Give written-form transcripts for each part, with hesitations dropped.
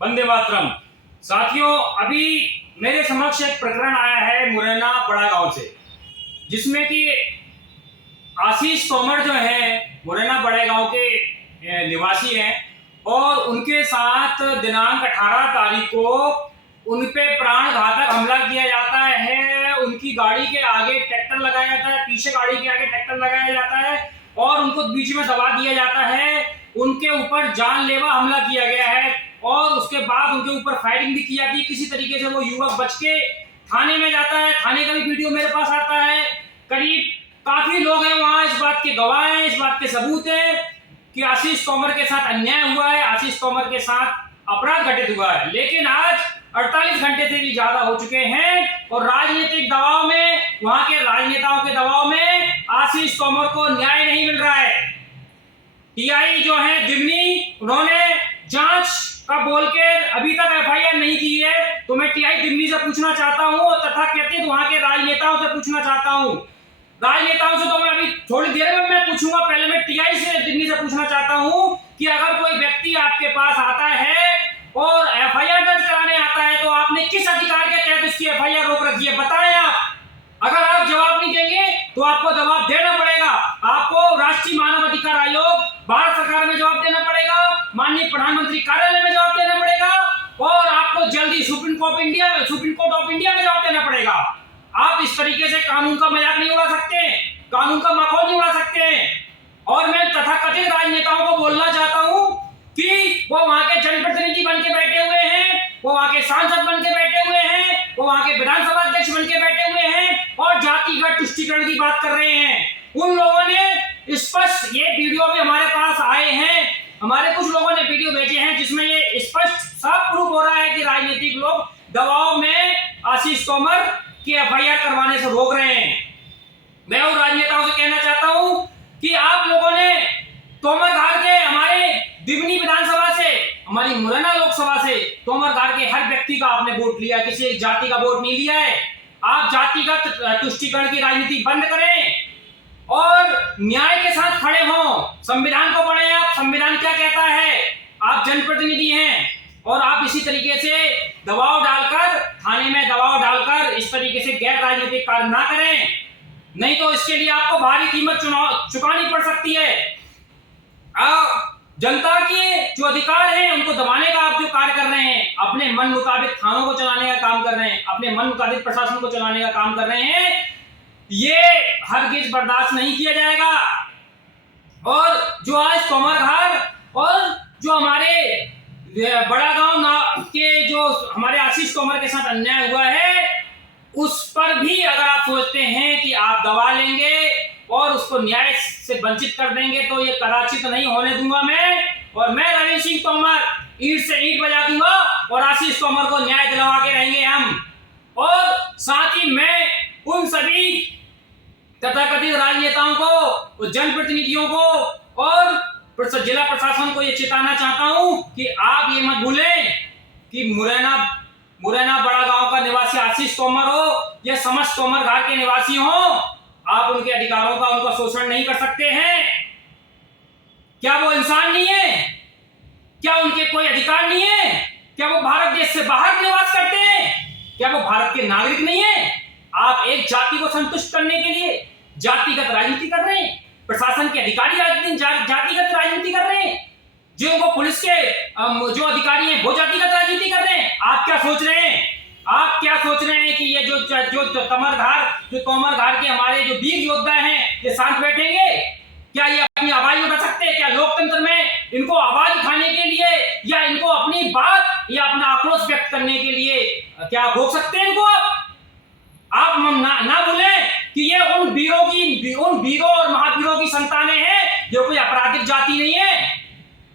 वंदे मातरम। साथियों, अभी मेरे समक्ष एक प्रकरण आया है मुरैना बड़ा गांव से, जिसमें कि आशीष तोमर जो है मुरैना बड़े गांव के निवासी हैं और उनके साथ दिनांक 18 तारीख को उन पे प्राण घातक हमला किया जाता है। उनकी गाड़ी के आगे ट्रैक्टर लगाया जाता है, पीछे गाड़ी के आगे ट्रैक्टर लगाया जाता है और उनको बीच में दबा दिया जाता है। उनके ऊपर जानलेवा हमला किया गया है और उसके बाद उनके ऊपर फायरिंग भी की जाती है। किसी तरीके से वो युवक बच के थाने में जाता है। थाने का भी वीडियो मेरे पास आता है। करीब काफी लोग हैं वहां, इस बात के गवाह हैं, इस बात के सबूत हैं कि आशीष तोमर के साथ अन्याय हुआ है, आशीष तोमर के साथ अपराध घटित हुआ है। लेकिन आज 48 घंटे से भी ज्यादा हो चुके हैं और राजनीतिक दबाव में, वहां के राजनेताओं के दबाव में आशीष तोमर को न्याय नहीं मिल रहा है। टीआई जो है दिमनी, उन्होंने जांच का बोल के अभी तक एफआईआर नहीं की है। तो मैं टीआई दिमनी से पूछना चाहता हूं और तथा कथित वहां के राजनेताओं से पूछना चाहता हूं। राजनेताओं से तो मैं अभी थोड़ी देर में मैं पूछूंगा, पहले मैं टीआई से दिमनी से पूछना चाहता हूं कि अगर कोई व्यक्ति आपके पास आता है और एफआईआर दर्ज कराने आता है तो आपने किस अधिकार के तहत उसकी एफआईआर रोक रखी है, बताएं आप। अगर आप जवाब नहीं देंगे तो आपको जवाब देना पड़ेगा। आपको राष्ट्रीय मानव अधिकार आयोग, भारत सरकार में जवाब देना पड़ेगा, माननीय प्रधानमंत्री कार्यालय में जवाब देना पड़ेगा और आपको जल्दी सुप्रीम कोर्ट ऑफ इंडिया में जवाब देना पड़ेगा। आप इस तरीके से कानून का मजाक नहीं उड़ा सकते, कानून का मखौल नहीं उड़ा सकते। और मैं तथाकथित राजनेताओं को बोलना चाहता हूं कि वो वहां के जनप्रतिनिधि बन के बैठे हुए हैं, वो वहां के सांसद बन के बैठे हुए हैं, वो वहां के विधानसभा अध्यक्ष बन के बैठे हुए हैं और जातिगत तुष्टीकरण की बात कर रहे हैं। उन लोगों ने स्पष्ट, ये वीडियो भी हमारे पास आए हैं, हमारे कुछ लोगों ने वीडियो भेजे हैं जिसमें ये स्पष्ट साफ प्रूफ हो रहा है कि राजनीतिक लोग दबाव में आशीष तोमर की एफआईआर करवाने से रोक रहे हैं। मैं उन राजनेताओं से कहना चाहता हूं कि आप लोगों ने तोमर घाट के, हमारे दिमनी विधानसभा से, हमारी मुरैना लोकसभा से तोमर घाट के हर व्यक्ति का आपने वोट लिया, किसी एक जाति का वोट नहीं लिया है। आप जातिगत तुष्टीकरण की राजनीति बंद करें और न्याय के साथ खड़े हों। संविधान को पढ़ें आप, संविधान क्या कहता है। आप जनप्रतिनिधि हैं और आप इसी तरीके से दबाव डालकर, थाने में दबाव डालकर इस तरीके से गैर राजनीतिक कार्य ना करें, नहीं तो इसके लिए आपको भारी कीमत चुकानी पड़ सकती है। जनता के जो अधिकार हैं उनको दबाने का आप जो कार्य कर रहे हैं, अपने मन मुताबिक थानों को चलाने का काम कर रहे हैं, अपने मन मुताबिक प्रशासन को चलाने का काम कर रहे हैं, ये हरगिज बर्दाश्त नहीं किया जाएगा। और जो आज तोमर घाट और जो हमारे बड़ा गांव के जो हमारे आशीष तोमर के साथ अन्याय हुआ है, उस पर भी अगर आप सोचते हैं कि आप दबा लेंगे और उसको न्याय से वंचित कर देंगे तो ये कदाचित नहीं होने दूंगा मैं। और मैं रवि सिंह तोमर ईंट से ईंट बजा दूंगा और आशीष तोमर को न्याय दिलवा के रहेंगे हम। और साथ ही मैं उन सभी तथाकथित राजनेताओं को, जनप्रतिनिधियों को और जिला प्रशासन को ये चेताना चाहता हूं कि आप ये मत भूलें कि मुरैना बड़ा गांव का निवासी आशीष तोमर हो या समस्त तोमर घाट के निवासी हो, आप उनके अधिकारों का, उनका शोषण नहीं कर सकते हैं। क्या वो इंसान नहीं है? क्या उनके कोई अधिकार नहीं है? क्या वो भारत देश से बाहर निवास करते हैं? क्या वो भारत के नागरिक नहीं है? आप एक जाति को संतुष्ट करने के लिए जातिगत राजनीति कर रहे हैं, प्रशासन के अधिकारी जातिगत राजनीति कर रहे हैं, जो पुलिस के जो अधिकारी हैं वो जातिगत राजनीति कर रहे हैं। आप क्या सोच रहे हैं? आप क्या सोच रहे हैं कि ये जो तोमर घाट के हमारे जो वीर योद्धा हैं ये शांत बैठेंगे? क्या ये अपनी आवाज उठा सकते हैं? क्या लोकतंत्र में इनको आवाज उठाने के लिए या इनको अपनी बात या अपना आक्रोश व्यक्त करने के लिए क्या रोक सकते हैं इनको? आप ना भूलें कि ये उन वीरों और महावीरों की संतानें हैं जो कोई आपराधिक जाति नहीं है।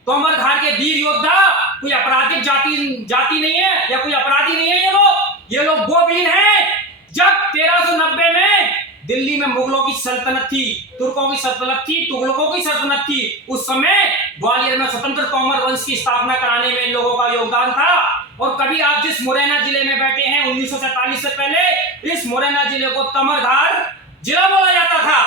तोमर घाट के वीर योद्धा कोई आपराधिक जाति नहीं है या कोई अपराधी नहीं है। ये लोग वो वीर हैं जब 1390 में दिल्ली में मुगलों की सल्तनत थी, तुर्कों की सल्तनत थी, तुगलकों की सल्तनत थी, उस समय ग्वालियर में स्वतंत्र तोमर वंश की स्थापना कराने में इन लोगों का योगदान था। और कभी आप जिस मुरैना जिले में बैठे हैं, 1947 से पहले इस मुरैना जिले को तोमर घाट जिला बोला जाता था।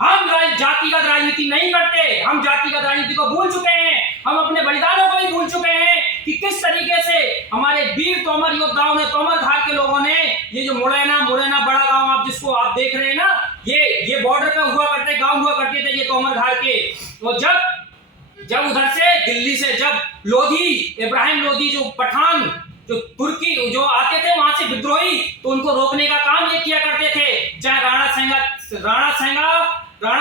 हम जातिगत राजनीति नहीं करते, हम जातिगत राजनीति को भूल चुके हैं, हम अपने बलिदानों को भी भूल चुके हैं। कि किस तरीके से हमारे वीर तोमर योद्धाओं ने, तोमर घाट के लोगों ने, ये जो मुरैना बड़ा गांव आप जिसको आप देख रहे हैं ना, ये बॉर्डर पे हुआ करते गांव हुआ करते थे ये तोमर घाट के। तो जब उधर से दिल्ली से जब लोधी, इब्राहिम लोधी जो पठान, जो तुर्की जो आते थे वहां से विद्रोही, तो उनको रोकने का काम ये किया करते थे। चाहे राणा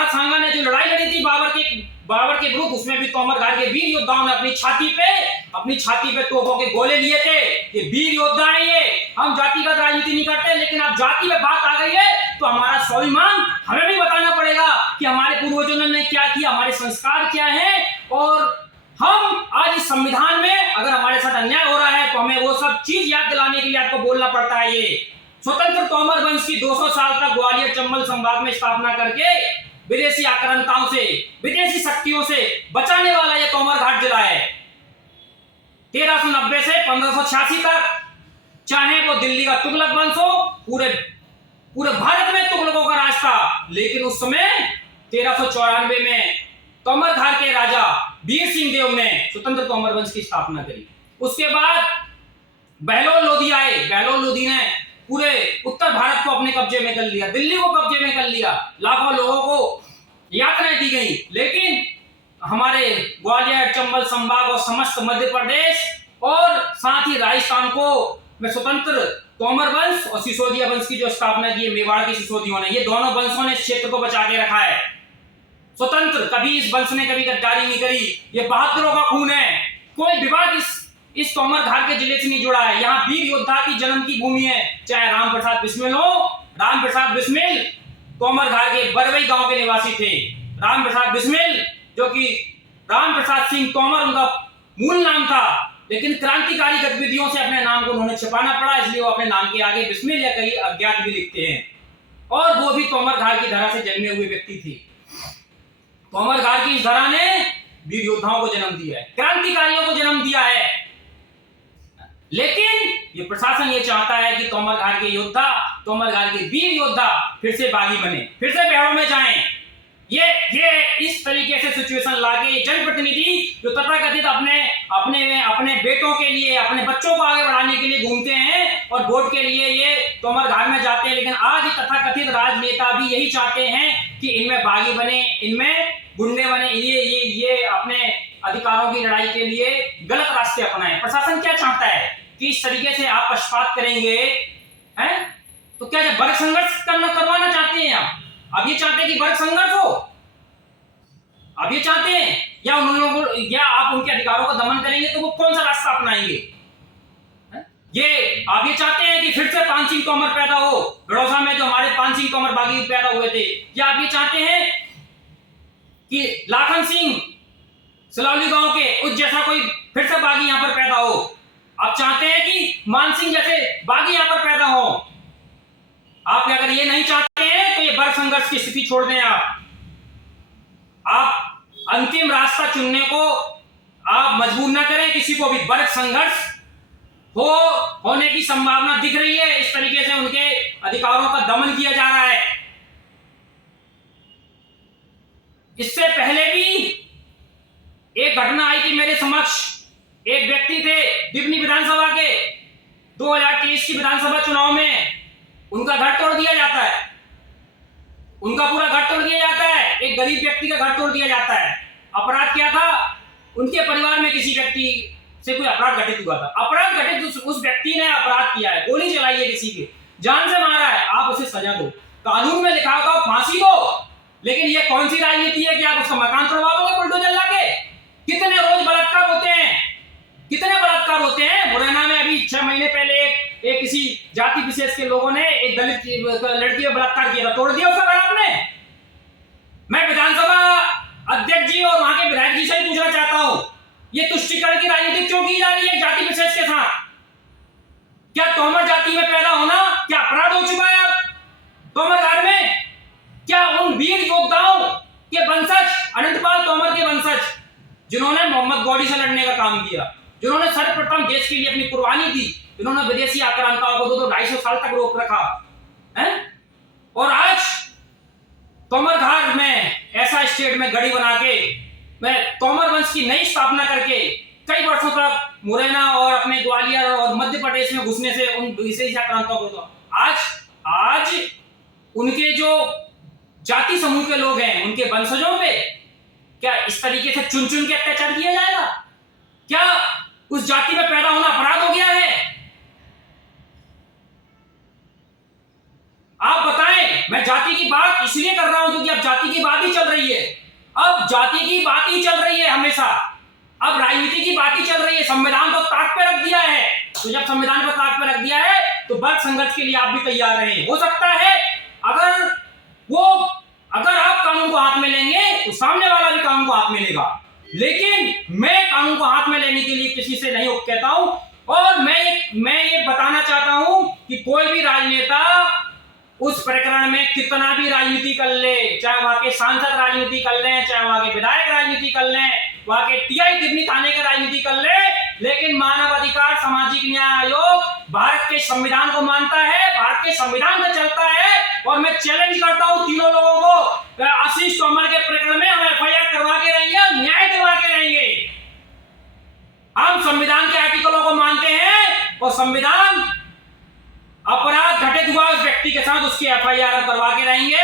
सांगा ने जो लड़ाई लड़ी थी बाबर के विरुद्ध, उसमें भी तोमर घाट के वीर योद्धाओं ने अपनी छाती पे तोपों के गोले लिए थे। ये वीर योद्धा है ये। हम जातिगत राजनीति नहीं करते, लेकिन अब जाति में बात आ गई है तो हमारा स्वाभिमान हमें भी बताना पड़ेगा कि हमारे पूर्वजों ने क्या किया, हमारे संस्कार क्या है। और हम आज इस संविधान में अगर हमारे साथ अन्याय हो रहा है तो हमें वो सब चीज याद दिलाने के लिए आपको बोलना पड़ता है। ये स्वतंत्र तोमर वंश की 200 साल तक ग्वालियर चंबल संभाग में स्थापना करके विदेशी आक्रांताओं से, विदेशी शक्तियों से बचाने वाला ये तोमर घाट जिला है। 1390 से 1586 तक, चाहे वो दिल्ली का तुगलक वंश हो, पूरे भारत में तुगलकों का राज था, लेकिन उस समय 1394 में तोमर घाट के राजा वीर सिंह देव ने स्वतंत्र तोमर वंश की स्थापना करी। उसके बाद बहलोल लोधी आए। बहलोल लोधी ने पूरे उत्तर भारत को अपने कब्जे में कर लिया, दिल्ली को कब्जे में कर लिया, लाखों लोगों को यातनाएं दी गई। लेकिन हमारे ग्वालियर चंबल संभाग और समस्त मध्य प्रदेश और साथ ही राजस्थान को में स्वतंत्र तोमर वंश और सिसोदिया वंश की जो स्थापना की है, मेवाड़ के सिसोदियों ने, ये दोनों वंशों ने इस क्षेत्र को बचा के रखा है स्वतंत्र। कभी इस वंश ने कभी गद्दारी नहीं करी। ये बहादुरों का खून है। कोई विवाद इस तोमर घाट के जिले से नहीं जुड़ा है। यहाँ वीर योद्धा की जन्म की भूमि है। चाहे राम प्रसाद बिस्मिल हो, राम प्रसाद बिस्मिल तोमर घाट के बरवई गांव के निवासी थे। राम प्रसाद बिस्मिल जो कि राम प्रसाद सिंह तोमर उनका मूल नाम था, लेकिन क्रांतिकारी गतिविधियों से अपने नाम को उन्होंने छिपाना पड़ा, इसलिए वो अपने नाम के आगे बिस्मिल या कहीं अज्ञात भी लिखते हैं। और वो भी तोमर घाट की धरा से जन्मे हुए व्यक्ति थे। तोमर घाट की इस धरा ने वीर योद्धाओं को जन्म दिया है, क्रांतिकारियों को जन्म दिया है। लेकिन ये प्रशासन ये चाहता है कि तोमर घाट के योद्धा, तोमर घाट के वीर योद्धा फिर से बागी बने, फिर से पहाड़ों में जाएं। ये इस तरीके से सिचुएशन लाके जनप्रतिनिधि जो तथाकथित अपने बेटों के लिए, अपने बच्चों को आगे बढ़ाने के लिए घूमते हैं और वोट के लिए ये तोमर घाट में जाते हैं। लेकिन आज तथाकथित राजनेता भी यही चाहते हैं कि इनमें बागी बने, इनमें गुंडे बने, ये अपने अधिकारों की लड़ाई के लिए गलत रास्ते अपनाएं। प्रशासन क्या चाहता है कि इस तरीके से आप पक्षपात करेंगे, हैं? तो क्या वर्ग संघर्ष करवाना चाहते हैं आप? अब ये चाहते हैं कि वर्ग संघर्ष हो, अब ये चाहते हैं, या उन लोगों को, या आप उनके अधिकारों का दमन करेंगे तो वो कौन सा रास्ता अपनाएंगे? ये आप ये चाहते हैं कि फिर से पान सिंह तोमर पैदा हो, गड़ौसा में जो हमारे पान सिंह तोमर बागी पैदा हुए थे, या आप ये चाहते हैं कि लाखन सिंह सलौली गांव के उस जैसा कोई फिर से बागी यहां पर पैदा हो? आप चाहते हैं कि मान सिंह जैसे बागी यहां पर पैदा हो? आप अगर ये नहीं चाहते हैं तो ये वर्ग संघर्ष की स्थिति छोड़ दें। आप अंतिम रास्ता चुनने को आप मजबूर ना करें किसी को भी। वर्ग संघर्ष होने की संभावना दिख रही है। इस तरीके से उनके अधिकारों का दमन किया जा रहा है। इससे पहले भी एक घटना आई थी मेरे समक्ष। एक व्यक्ति थे दिवनी विधानसभा के, 2023 की विधानसभा चुनाव में उनका घर तोड़ दिया जाता है, उनका पूरा घर तोड़ दिया जाता है। एक गरीब व्यक्ति का घर तोड़ दिया जाता है। अपराध क्या था? उनके परिवार में किसी व्यक्ति से कोई अपराध घटित हुआ था। अपराध घटित उस व्यक्ति ने अपराध किया है, गोली चलाई है, किसी की जान से मारा है, आप उसे सजा दो। कानून में लिखा होगा फांसी दो, लेकिन ये कौन सी राजनीति है कि आप उसका मकान तोड़वा दोगे बुलडोजर लाके? कितने रोज बलात्कार होते हैं, कितने बलात्कार होते हैं। मुरैना में अभी 6 महीने पहले एक किसी जाति विशेष के लोगों ने एक दलित लड़की पर बलात्कार किया था, तोड़ दिया उसका घर आपने। मैं विधानसभा अध्यक्ष जी और वहां के विधायक जी से ही पूछना चाहता हूं, ये तुष्टिकरण की राजनीति क्यों की जा रही है जाति विशेष के साथ? क्या तोमर जाति में पैदा होना क्या अपराध हो चुका है अब तोमर घाट में? क्या उन वीर योद्धाओं के वंशज, अनंतपाल तोमर के वंशज, जिन्होंने मोहम्मद गौरी से लड़ने का काम किया, जिन्होंने सर्वप्रथम देश के लिए अपनी कुर्बानी दी, जिन्होंने विदेशी आक्रांताओं को 200-250 साल तक रोक रखा है, और आज तोमर घाट में ऐसा स्टेट में गढ़ी बना के, मैं तोमर वंश की नई स्थापना करके कई वर्षों तक मुरैना और अपने ग्वालियर और मध्य प्रदेश में घुसने से उन विशेष आक्रांताओं को आज आज उनके जो जाति समूह के लोग हैं उनके वंशजों पे क्या इस तरीके से चुन चुन के अत्याचार किया जाएगा? क्या उस जाति में पैदा होना अपराध हो गया है? आप बताएं। मैं जाति की बात इसलिए कर रहा हूं क्योंकि अब जाति की बात ही चल रही है। अब जाति की बात ही चल रही है हमेशा। अब राजनीति की बात ही चल रही है। संविधान तो ताक पे रख दिया है, तो जब संविधान को ताक पे रख दिया है तो वर्ग संघर्ष के लिए आप भी तैयार रहें। हो सकता है अगर आप कानून को हाथ में लेंगे तो सामने वाला भी कानून को हाथ में लेगा, लेकिन मैं कानून को हाथ में लेने के लिए किसी से नहीं कहता हूं। और मैं ये बताना चाहता हूं कि कोई भी राजनेता उस प्रकरण में कितना भी राजनीति कर ले, चाहे वहां के सांसद राजनीति कर ले, चाहे वहां के विधायक राजनीति कर ले, वहां के टीआई कितनी थाने के राजनीति कर ले, लेकिन मानव अधिकार सामाजिक न्याय आयोग भारत के संविधान को मानता है, भारत के संविधान पे चलता है। और मैं चैलेंज करता हूं तीनों लोगों को, आशीष तोमर के प्रकरण में हम एफआईआर करवा के रहेंगे और न्याय दिलवा के रहेंगे। हम संविधान के आर्टिकलों को मानते हैं और संविधान अपराध घटित हुआ उस व्यक्ति के साथ उसकी एफआईआर करवा के रहेंगे।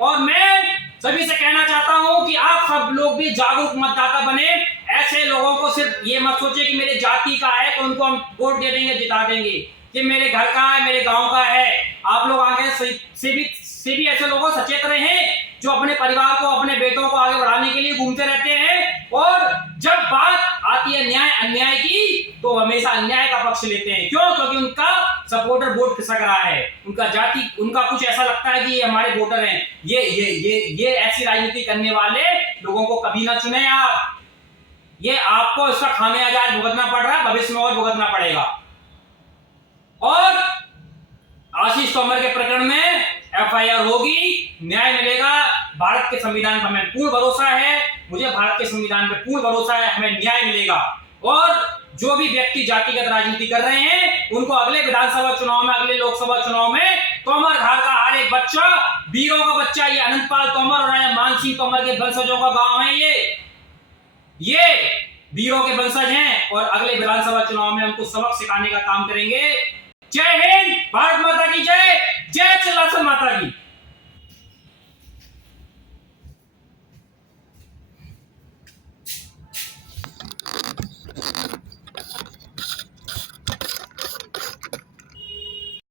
और मैं सभी से कहना चाहता हूं कि आप सब लोग भी जागरूक मतदाता बने। ऐसे लोगों को सिर्फ ये मत सोचिए कि मेरे जाति का है तो उनको हम वोट दे देंगे, जिता देंगे, कि मेरे घर का है, मेरे गांव का है। आप लोग आगे से भी ऐसे लोगों सचेत रहे जो अपने परिवार को, अपने बेटों को आगे बढ़ाने के लिए घूमते रहते हैं, और जब बात आती है न्याय अन्याय की तो हमेशा अन्याय का पक्ष लेते हैं। क्यों? क्योंकि उनका सपोर्टर वोट खिसक रहा है, उनका जाति, उनका कुछ ऐसा लगता है कि ये हमारे वोटर हैं। ये ऐसी राजनीति करने वाले लोगों को कभी ना चुने आप। ये आपको इसका खामियाजा भुगतना पड़ रहा है, भविष्य में और भुगतना पड़ेगा। और आशीष तोमर के प्रकरण में एफआईआर होगी, न्याय मिलेगा। भारत के संविधान पर हमें पूर्ण भरोसा है, मुझे भारत के संविधान पर पूर्ण भरोसा है, हमें न्याय मिलेगा। और जो भी व्यक्ति जातिगत राजनीति कर रहे हैं उनको अगले विधानसभा चुनाव में, अगले लोकसभा चुनाव में तोमर घाट का हर एक बच्चा, वीरों का बच्चा, ये अनंतपाल तोमर और मानसिंह तोमर के वंशजों का गांव है, ये वीरों के वंशज हैं। और अगले विधानसभा चुनाव में हमको सबक सिखाने का काम करेंगे। जय हिंद, भारत माता की जय, जय चिल्लासन माता की।